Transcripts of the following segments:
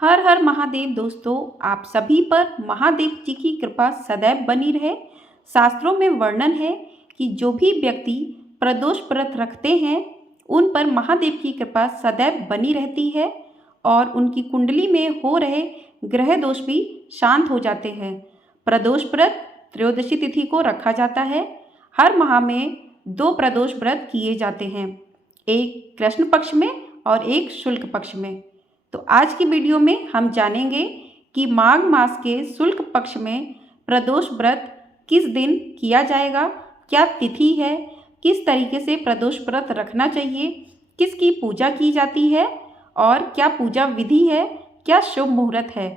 हर हर महादेव दोस्तों, आप सभी पर महादेव जी की कृपा सदैव बनी रहे। शास्त्रों में वर्णन है कि जो भी व्यक्ति प्रदोष व्रत रखते हैं उन पर महादेव की कृपा सदैव बनी रहती है और उनकी कुंडली में हो रहे ग्रह दोष भी शांत हो जाते हैं। प्रदोष व्रत त्रयोदशी तिथि को रखा जाता है। हर माह में 2 प्रदोष व्रत किए जाते हैं, एक कृष्ण पक्ष में और एक शुक्ल पक्ष में। तो आज की वीडियो में हम जानेंगे कि माघ मास के शुक्ल पक्ष में प्रदोष व्रत किस दिन किया जाएगा, क्या तिथि है, किस तरीके से प्रदोष व्रत रखना चाहिए, किसकी पूजा की जाती है और क्या पूजा विधि है, क्या शुभ मुहूर्त है।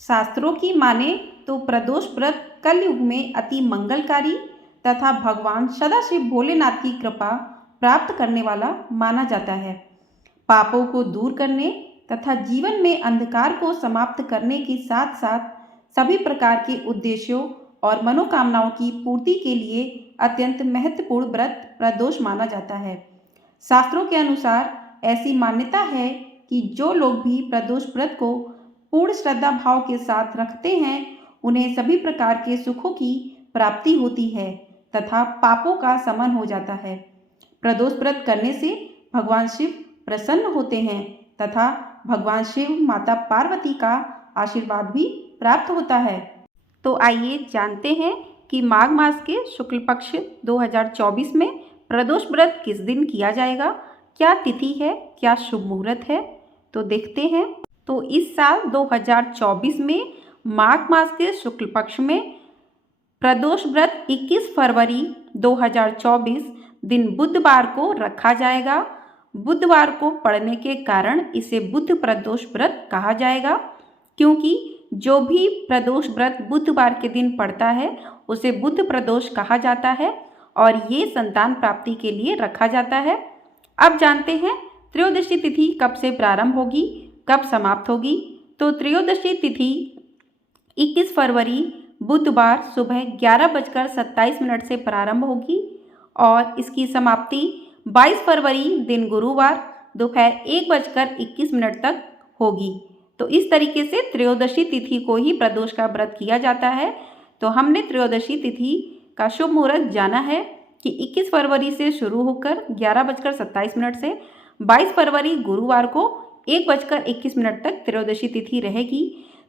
शास्त्रों की माने तो प्रदोष व्रत कलयुग में अति मंगलकारी तथा भगवान सदाशिव भोलेनाथ की कृपा प्राप्त करने वाला माना जाता है। पापों को दूर करने तथा जीवन में अंधकार को समाप्त करने के साथ साथ सभी प्रकार के उद्देश्यों और मनोकामनाओं की पूर्ति के लिए अत्यंत महत्वपूर्ण व्रत प्रदोष माना जाता है। शास्त्रों के अनुसार ऐसी मान्यता है कि जो लोग भी प्रदोष व्रत को पूर्ण श्रद्धा भाव के साथ रखते हैं उन्हें सभी प्रकार के सुखों की प्राप्ति होती है तथा पापों का शमन हो जाता है। प्रदोष व्रत करने से भगवान शिव प्रसन्न होते हैं तथा भगवान शिव माता पार्वती का आशीर्वाद भी प्राप्त होता है। तो आइए जानते हैं कि माघ मास के शुक्ल पक्ष 2024 में प्रदोष व्रत किस दिन किया जाएगा, क्या तिथि है, क्या शुभ मुहूर्त है। तो देखते हैं। तो इस साल 2024 में माघ मास के शुक्ल पक्ष में प्रदोष व्रत 21 फरवरी 2024 दिन बुधवार को रखा जाएगा। बुधवार को पड़ने के कारण इसे बुध प्रदोष व्रत कहा जाएगा, क्योंकि जो भी प्रदोष व्रत बुधवार के दिन पड़ता है उसे बुध प्रदोष कहा जाता है और ये संतान प्राप्ति के लिए रखा जाता है। अब जानते हैं त्रयोदशी तिथि कब से प्रारंभ होगी, कब समाप्त होगी। तो त्रयोदशी तिथि 21 फरवरी बुधवार सुबह 11:27 से प्रारंभ होगी और इसकी समाप्ति 22 फरवरी दिन गुरुवार दोपहर 1:21 तक होगी। तो इस तरीके से त्रयोदशी तिथि को ही प्रदोष का व्रत किया जाता है। तो हमने त्रयोदशी तिथि का शुभ मुहूर्त जाना है कि 21 फरवरी से शुरू होकर 11:27 से 22 फरवरी गुरुवार को 1:21 तक त्रयोदशी तिथि रहेगी।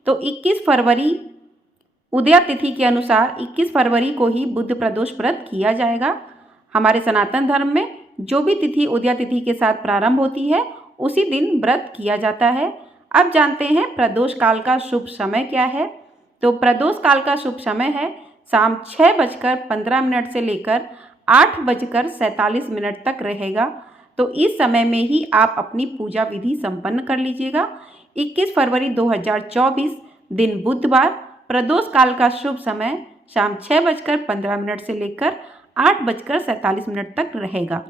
तो 21 फरवरी उदया तिथि के अनुसार 21 फरवरी को ही बुध प्रदोष व्रत किया जाएगा। हमारे सनातन धर्म में जो भी तिथि उदया तिथि के साथ प्रारंभ होती है उसी दिन व्रत किया जाता है। अब जानते हैं प्रदोष काल का शुभ समय क्या है। तो प्रदोष काल का शुभ समय है शाम 6:15 से लेकर 8:47 तक रहेगा। तो इस समय में ही आप अपनी पूजा विधि संपन्न कर लीजिएगा। 21 फरवरी 2024 दिन बुधवार प्रदोष काल का शुभ समय शाम 6:15 से लेकर 8:47 तक रहेगा।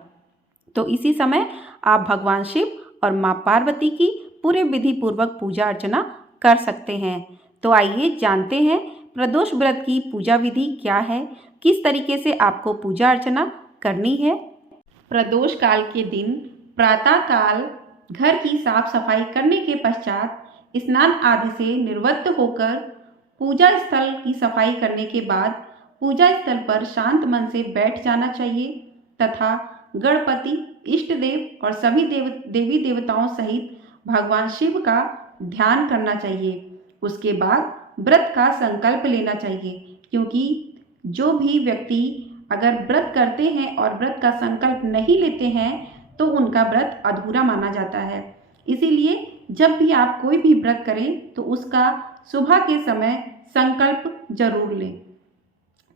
तो इसी समय आप भगवान शिव और माँ पार्वती की पूरे विधि पूर्वक पूजा अर्चना कर सकते हैं। तो आइए जानते हैं प्रदोष व्रत की पूजा विधि क्या है, किस तरीके से आपको पूजा अर्चना करनी है। प्रदोष काल के दिन प्रातः काल घर की साफ सफाई करने के पश्चात स्नान आदि से निवृत्त होकर पूजा स्थल की सफाई करने के बाद पूजा स्थल पर शांत मन से बैठ जाना चाहिए तथा गणपति, इष्ट देव और सभी देवी देवताओं सहित भगवान शिव का ध्यान करना चाहिए। उसके बाद व्रत का संकल्प लेना चाहिए, क्योंकि जो भी व्यक्ति अगर व्रत करते हैं और व्रत का संकल्प नहीं लेते हैं तो उनका व्रत अधूरा माना जाता है। इसीलिए जब भी आप कोई भी व्रत करें तो उसका सुबह के समय संकल्प जरूर लें।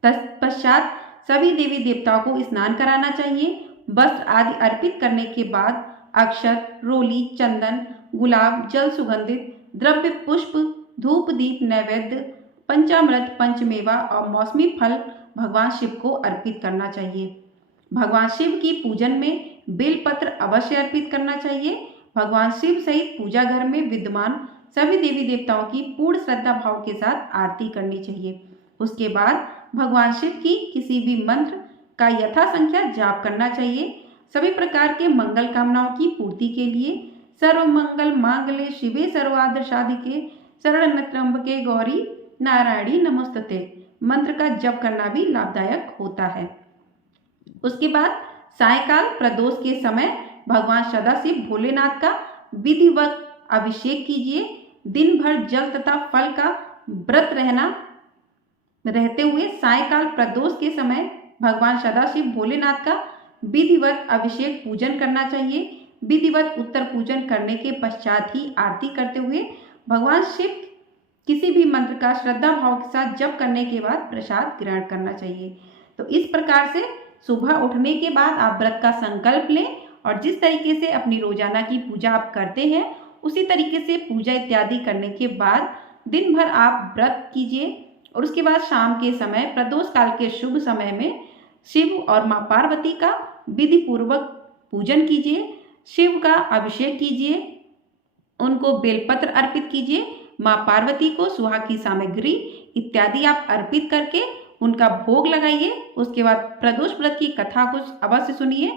तत्पश्चात सभी देवी देवताओं को स्नान कराना चाहिए। वस्त्र आदि अर्पित करने के बाद अक्षत, रोली, चंदन, गुलाब, जल, सुगंधित द्रव्य, पुष्प, धूप, दीप, नैवेद्य, पंचामृत, पंचमेवा और मौसमी फल भगवान शिव को अर्पित करना चाहिए। भगवान शिव की पूजन में बेलपत्र अवश्य अर्पित करना चाहिए। भगवान शिव सहित पूजा घर में विद्यमान सभी देवी देवताओं की पूर्ण श्रद्धा भाव के साथ आरती करनी चाहिए। उसके बाद भगवान शिव की किसी भी मंत्र का यथा संख्या जाप करना चाहिए। सभी प्रकार के मंगल कामनाओं की पूर्ति के लिए सर्वमंगल मांगल्ये शिवे सर्वार्थ साधिके शरण्य त्र्यंबके गौरी नारायणी नमोस्तुते मंत्र का जप करना भी लाभदायक होता है। उसके बाद सायकाल प्रदोष के समय भगवान सदाशिव भोलेनाथ का विधिवत अभिषेक कीजिए। दिन भर जल तथा फल का व्रत रहते हुए सायकाल प्रदोष के समय भगवान सदाशिव भोलेनाथ का विधिवत अभिषेक पूजन करना चाहिए। विधिवत उत्तर पूजन करने के पश्चात ही आरती करते हुए भगवान शिव किसी भी मंत्र का श्रद्धा भाव के साथ जप करने के बाद प्रसाद ग्रहण करना चाहिए। तो इस प्रकार से सुबह उठने के बाद आप व्रत का संकल्प लें और जिस तरीके से अपनी रोजाना की पूजा आप करते हैं उसी तरीके से पूजा इत्यादि करने के बाद दिन भर आप व्रत कीजिए और उसके बाद शाम के समय प्रदोष काल के शुभ समय में शिव और माँ पार्वती का विधि पूर्वक पूजन कीजिए। शिव का अभिषेक कीजिए, उनको बेलपत्र अर्पित कीजिए, माँ पार्वती को सुहाग की सामग्री इत्यादि आप अर्पित करके उनका भोग लगाइए। उसके बाद प्रदोष व्रत की कथा को अवश्य सुनिए।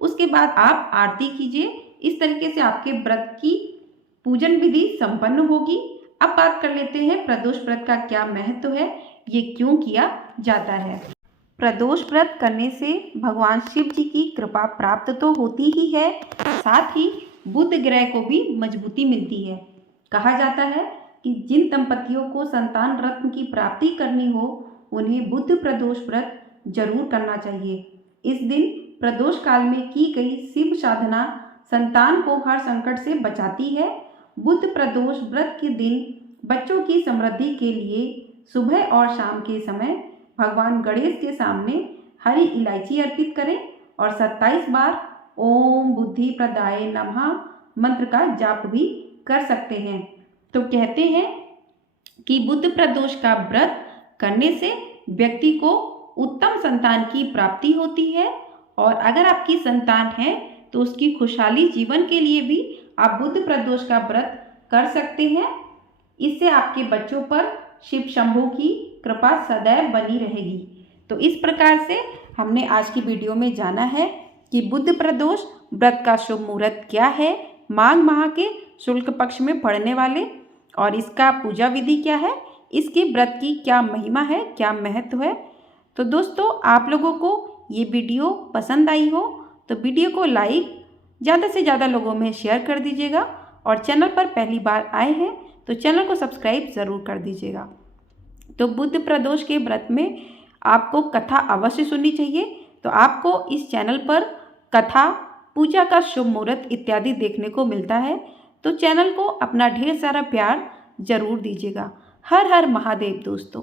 उसके बाद आप आरती कीजिए। इस तरीके से आपके व्रत की पूजन विधि संपन्न होगी। अब बात कर लेते हैं प्रदोष व्रत का क्या महत्व है, ये क्यों किया जाता है। प्रदोष व्रत करने से भगवान शिव जी की कृपा प्राप्त तो होती ही है, साथ ही बुध ग्रह को भी मजबूती मिलती है। कहा जाता है कि जिन दंपतियों को संतान रत्न की प्राप्ति करनी हो उन्हें बुध प्रदोष व्रत जरूर करना चाहिए। इस दिन प्रदोष काल में की गई शिव साधना संतान को हर संकट से बचाती है। बुध प्रदोष व्रत के दिन बच्चों की समृद्धि के लिए सुबह और शाम के समय भगवान गणेश के सामने हरी इलायची अर्पित करें और 27 बार ओम बुद्धि प्रदाय नमः मंत्र का जाप भी कर सकते हैं। तो कहते हैं कि बुध प्रदोष का व्रत करने से व्यक्ति को उत्तम संतान की प्राप्ति होती है और अगर आपकी संतान है तो उसकी खुशहाली जीवन के लिए भी आप बुध प्रदोष का व्रत कर सकते हैं। इससे आपके बच्चों पर शिव शंभू की कृपा सदैव बनी रहेगी। तो इस प्रकार से हमने आज की वीडियो में जाना है कि बुध प्रदोष व्रत का शुभ मुहूर्त क्या है, माघ माह के शुक्ल पक्ष में पड़ने वाले, और इसका पूजा विधि क्या है, इसके व्रत की क्या महिमा है, क्या महत्व है। तो दोस्तों आप लोगों को ये वीडियो पसंद आई हो तो वीडियो को लाइक ज़्यादा से ज़्यादा लोगों में शेयर कर दीजिएगा और चैनल पर पहली बार आए हैं तो चैनल को सब्सक्राइब ज़रूर कर दीजिएगा। तो बुध प्रदोष के व्रत में आपको कथा अवश्य सुननी चाहिए। तो आपको इस चैनल पर कथा, पूजा का शुभ मुहूर्त इत्यादि देखने को मिलता है। तो चैनल को अपना ढेर सारा प्यार जरूर दीजिएगा। हर हर महादेव दोस्तों।